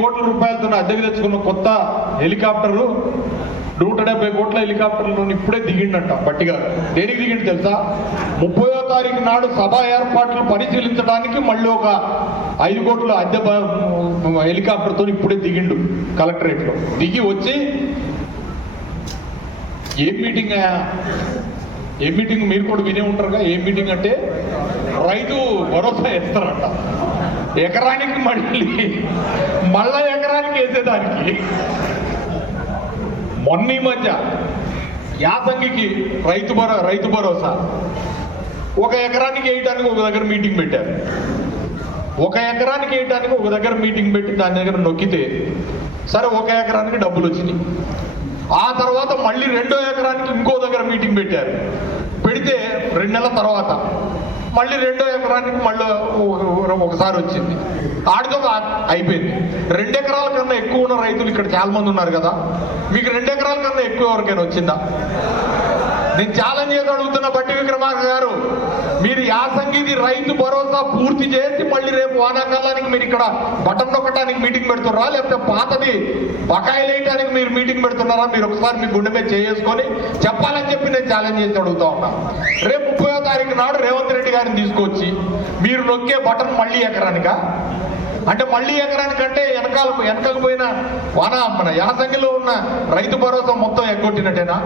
కోట్ల రూపాయలతో అద్దెకు తెచ్చుకున్న కొత్త హెలికాప్టర్లు 170 కోట్ల హెలికాప్టర్లు ఇప్పుడే దిగిండంట పట్టిగా. దేనికి దిగిండు తెలుసా? 30వ తారీఖు నాడు సభ ఏర్పాట్లు పరిశీలించడానికి మళ్ళీ ఒక 5 కోట్ల అద్దె హెలికాప్టర్తో ఇప్పుడే దిగిండు కలెక్టరేట్లో. దిగి వచ్చి ఏం మీటింగ్ ఏ మీటింగ్ మీరు కూడా వినే ఉంటారుగా. ఏ మీటింగ్ అంటే రైతు భరోసా ఇస్తారంట. ఎకరానికి మళ్ళా ఎకరానికి వేసేదానికి. మొన్న ఈ మధ్య యాసంగికి రైతు భరోసా ఒక ఎకరానికి వేయటానికి ఒక దగ్గర మీటింగ్ పెట్టారు. ఒక ఎకరానికి వేయటానికి ఒక దగ్గర మీటింగ్ పెట్టి దాని దగ్గర నొక్కితే సరే ఒక ఎకరానికి డబ్బులు వచ్చినాయి. ఆ తర్వాత మళ్ళీ 2వ ఎకరానికి ఇంకో దగ్గర మీటింగ్ పెట్టారు. పెడితే 2 నెలల తర్వాత మళ్ళీ 2వ ఎకరానికి మళ్ళీ ఒకసారి వచ్చింది. ఆడితో అయిపోయింది. 2 ఎకరాల కన్నా ఎక్కువ ఉన్న రైతులు ఇక్కడ చాలా మంది ఉన్నారు కదా. మీకు 2 ఎకరాల కన్నా ఎక్కువ ఎవరికైనా వచ్చిందా? నేను ఛాలెంజ్ చేసి అడుగుతున్న బట్టి విక్రమార్క గారు, మీరు యాసంగిది రైతు భరోసా పూర్తి చేసి మళ్ళీ రేపు వానాకాలానికి మీరు ఇక్కడ బటన్ నొక్కడానికి మీటింగ్ పెడుతున్నారా, లేకపోతే పాతది బకాయిలు వేయడానికి మీరు మీటింగ్ పెడుతున్నారా? మీరు ఒకసారి మీ గుండె మీద చేసుకొని చెప్పాలని చెప్పి నేను ఛాలెంజ్ చేసి అడుగుతా ఉన్నా. రేపు 30వ తారీఖు నాడు రేవంత్ రెడ్డి గారిని తీసుకొచ్చి మీరు నొక్కే బటన్ మళ్ళీ ఎకరానికా? అంటే మళ్ళీ ఎకరానికంటే వెనకాల పోయిన మన యాసంగిలో ఉన్న రైతు భరోసా మొత్తం ఎగ్గొట్టినట్టేనా?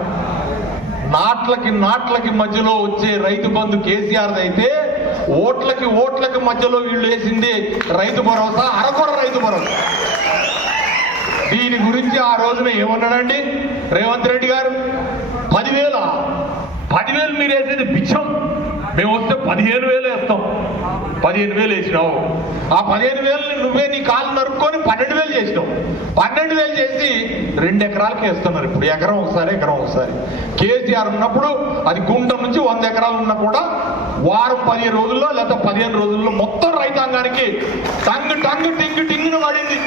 నాట్లకి మధ్యలో వచ్చే రైతు బంధు కేసీఆర్ అయితే ఓట్లకి మధ్యలో వీళ్ళు వేసింది రైతు భరోసా, అరకొర రైతు భరోసా. దీని గురించి ఆ రోజున ఏమన్నాడండి రేవంత్ రెడ్డి గారు? 10,000 మీరు వేసేది బిచ్చం, మేము వస్తే 15,000 వేస్తాం. 15,000 వేసినావు. ఆ 15,000 నువ్వే నీ కాలు నరుక్కొని 12,000 చేసినావు. 12,000 చేసి 2 ఎకరాలకి వేస్తున్నారు. ఇప్పుడు ఎకరం ఒకసారి. కేసీఆర్ ఉన్నప్పుడు అది గుంట నుంచి 100 ఎకరాలు ఉన్నా కూడా వారం 15 రోజుల్లో లేదా 15 రోజుల్లో మొత్తం రైతాంగానికి టింగును పడింది.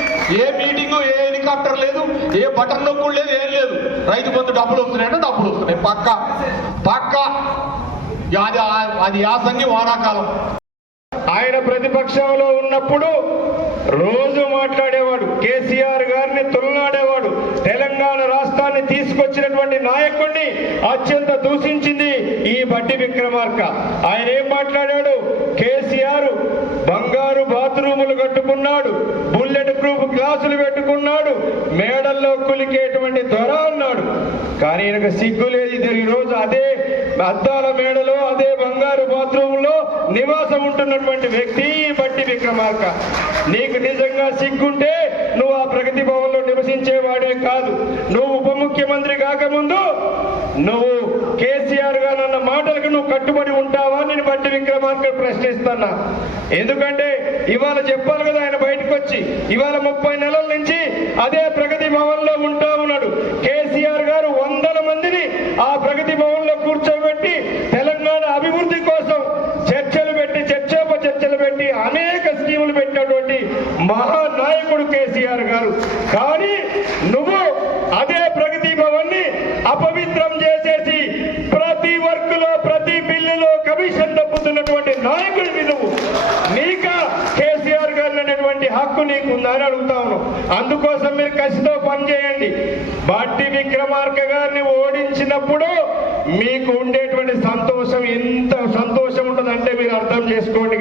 ఏ మీటింగు, ఏ హెలికాప్టర్ లేదు, ఏ బటన్ నొక్కుడు లేదు, ఏం లేదు. రైతు బంధు డబ్బులు వస్తున్నాయంటే డబ్బులు వస్తున్నాయి పక్క. అది యాసంగి వానాకాలం. ఆయన ప్రతిపక్షంలో ఉన్నప్పుడు రోజు మాట్లాడేవాడు, కేసీఆర్ గారిని తులనాడేవాడు. తెలంగాణ రాష్ట్రాన్ని తీసుకొచ్చినటువంటి నాయకుడిని అత్యంత దూషించింది ఈ బట్టి విక్రమార్క. ఆయన ఏం మాట్లాడాడు? కేసీఆర్ బంగారు బాత్రూములు కట్టుకున్నాడు, బుల్లెట్ ప్రూఫ్ గ్లాసులు పెట్టుకున్నాడు, మేడల్లో కులికేటువంటి దొర అన్నాడు. కానీ ఈయనకు సిగ్గు లేదు. ఈరోజు అదే అద్దాల మేడలో, అదే బంగారు బాత్రూంలో నివాసం ఉంటున్నటువంటి వ్యక్తి బట్టి విక్రమార్క. నీకు నిజంగా సిగ్గుంటే నువ్వు ఆ ప్రగతి భవన్లో నివసించేవాడే కాదు. నువ్వు ఉప ముఖ్యమంత్రి కాకముందు నువ్వు కేసీఆర్ గారు అన్న మాటలకు నువ్వు కట్టుబడి ఉంటావా? నేను బట్టి విక్రమార్క ప్రశ్నిస్తున్నా. ఎందుకంటే ఇవాళ చెప్పాలి కదా, ఆయన బయటకు వచ్చి ఇవాళ 30 నెలల నుంచి అదే ప్రగతి భవన్ లో ఉంటా ఉన్నాడు. కేసీఆర్ గారు 100 మందిని ఆ ప్రగతి భవన్ లో కూర్చోబెట్టి తెలంగాణ అభివృద్ధి కోసం చర్చలు పెట్టి అనేక స్కీములు పెట్టినటువంటి మహానాయకుడు కేసీఆర్ గారు. కానీ నువ్వు అదే ప్రగతి భవన్ ని అపవిత్రం చేసేసి ప్రతి వర్క్ లో, ప్రతి బిల్లులో కమిషన్ తప్పుతున్నటువంటి నాయకుడివి నువ్వు. నీకా కేసీఆర్ గారు అనేటువంటి హక్కు నీకుందని అడుగుతాను. అందుకోసం మీరు కసితో పనిచేయండి. బట్టి విక్రమార్క గారిని ఓడించినప్పుడు మీకు ఉండేటువంటి సంతోషం ఎంత సంతోషం ఉంటుందంటే మీరు అర్థం చేసుకోండి.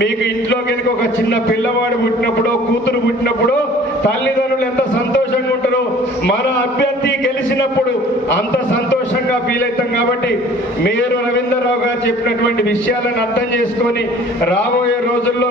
మీకు ఇంట్లో కనుక ఒక చిన్న పిల్లవాడు పుట్టినప్పుడు, కూతురు పుట్టినప్పుడు తల్లిదండ్రులు ఎంత సంతోషంగా ఉంటారో, మన అభ్యర్థి గెలిచినప్పుడు అంత సంతోషంగా ఫీల్ అవుతాం. కాబట్టి మీరు రవీంద్రరావు గారు చెప్పినటువంటి విషయాలను అర్థం చేసుకొని రాబోయే రోజుల్లో